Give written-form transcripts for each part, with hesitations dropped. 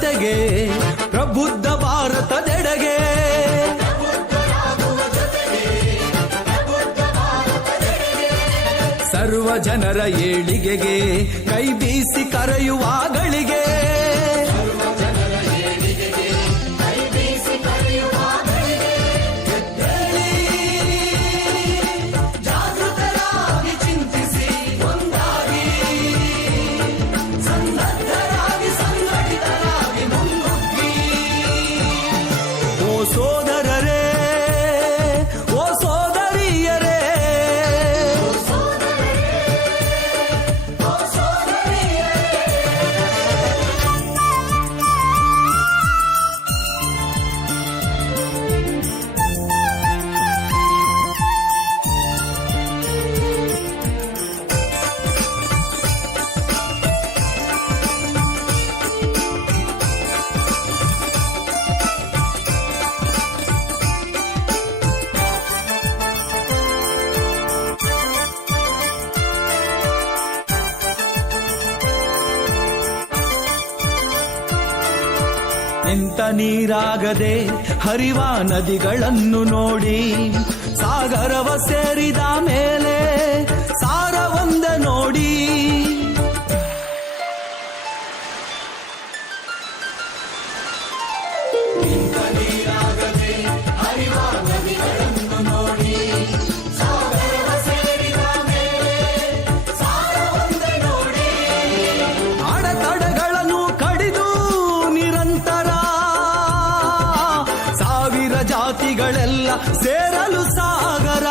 ಜೊತೆಗೆ ಪ್ರಬುದ್ಧ ಭಾರತದೆಡೆಗೆ. ಸರ್ವ ಜನರ ಏಳಿಗೆಗೆ ಕೈ ಬೀಸಿ ಕರೆಯುವ ಗಳಿಗೆ. ಸೋದರರೇ, ಓ ಸೋದರಿಯರೇ, ನಿಂತ ನೀರಾಗದೆ ಹರಿವ ನದಿಗಳನ್ನು ನೋಡಿ, ಸಾಗರವ ಸೇರಿದ ಮೇಲೆ ಸಾರವೊಂದ ನೋಡಿ. ನಿಂತ ನೀರಾಗದೆ ಹರಿವ ನದಿಗಳನ್ನು ನೋಡಿ, ಸಾಗರವ ಸೇರಿದ ಮೇಲೆ ಸಾರವೊಂದ ನೋಡಿ. ಅಡೆತಡೆಗಳನ್ನು ಕಡಿದು ನಿರಂತರ ಸಾವಿರ ಜಾತಿಗಳೆಲ್ಲ ಸೇರಲು ಸಾಗರ.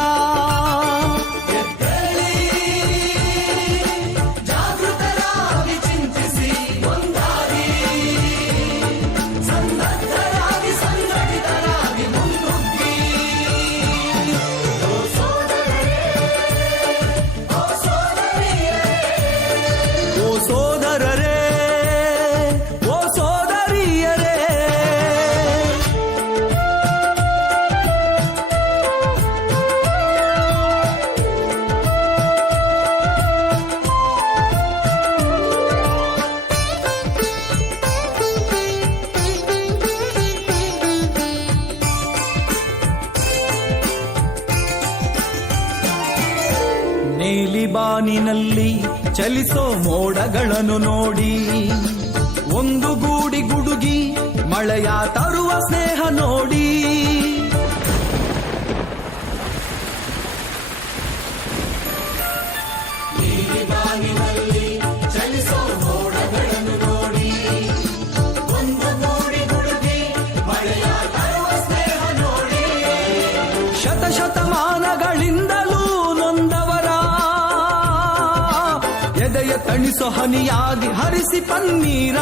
ಜಾಗೃತರಾಗಿ ಚಿಂತಿಸಿ ಒಂದಾಗಿ, ಸನ್ನದ್ಧರಾಗಿ ಸಂಘಟಿತರಾಗಿ ಮುನ್ನುಗ್ಗಿ. ಓ ಸೋದರರೇ, ಓ ಸೋದರಿಯರೇ, ಓ ಸೋದರರೇ, ಓ ಸೋದರಿಯರೇ. ನೀಲಿ ಬಾನಿನಲ್ಲಿ ಚಲಿಸೋ ಮೋಡಗಳನ್ನು ನೋಡಿ, ಒಂದು ಗೂಡಿ ಗುಡುಗಿ ಮಳೆಯ ತರುವ ಸ್ನೇಹ ನೋಡಿ. ನೀಲಿ ಬಾನಿನಲ್ಲಿ ಚಲಿಸೋ ಮೋಡಗಳನ್ನು ನೋಡಿ, ಒಂದು ಗೂಡಿ ಗುಡುಗಿ ಮಳೆಯ ತರುವ ಸ್ನೇಹ ನೋಡಿ. ಶತಶತಮಾನಗಳಿಂದಲೂ ನೊಂದವರ ಎದೆಯ ತಣಿಸೋ ಹನಿಯಾಗಿ ಹರಿಸಿ ಪನ್ನೀರ.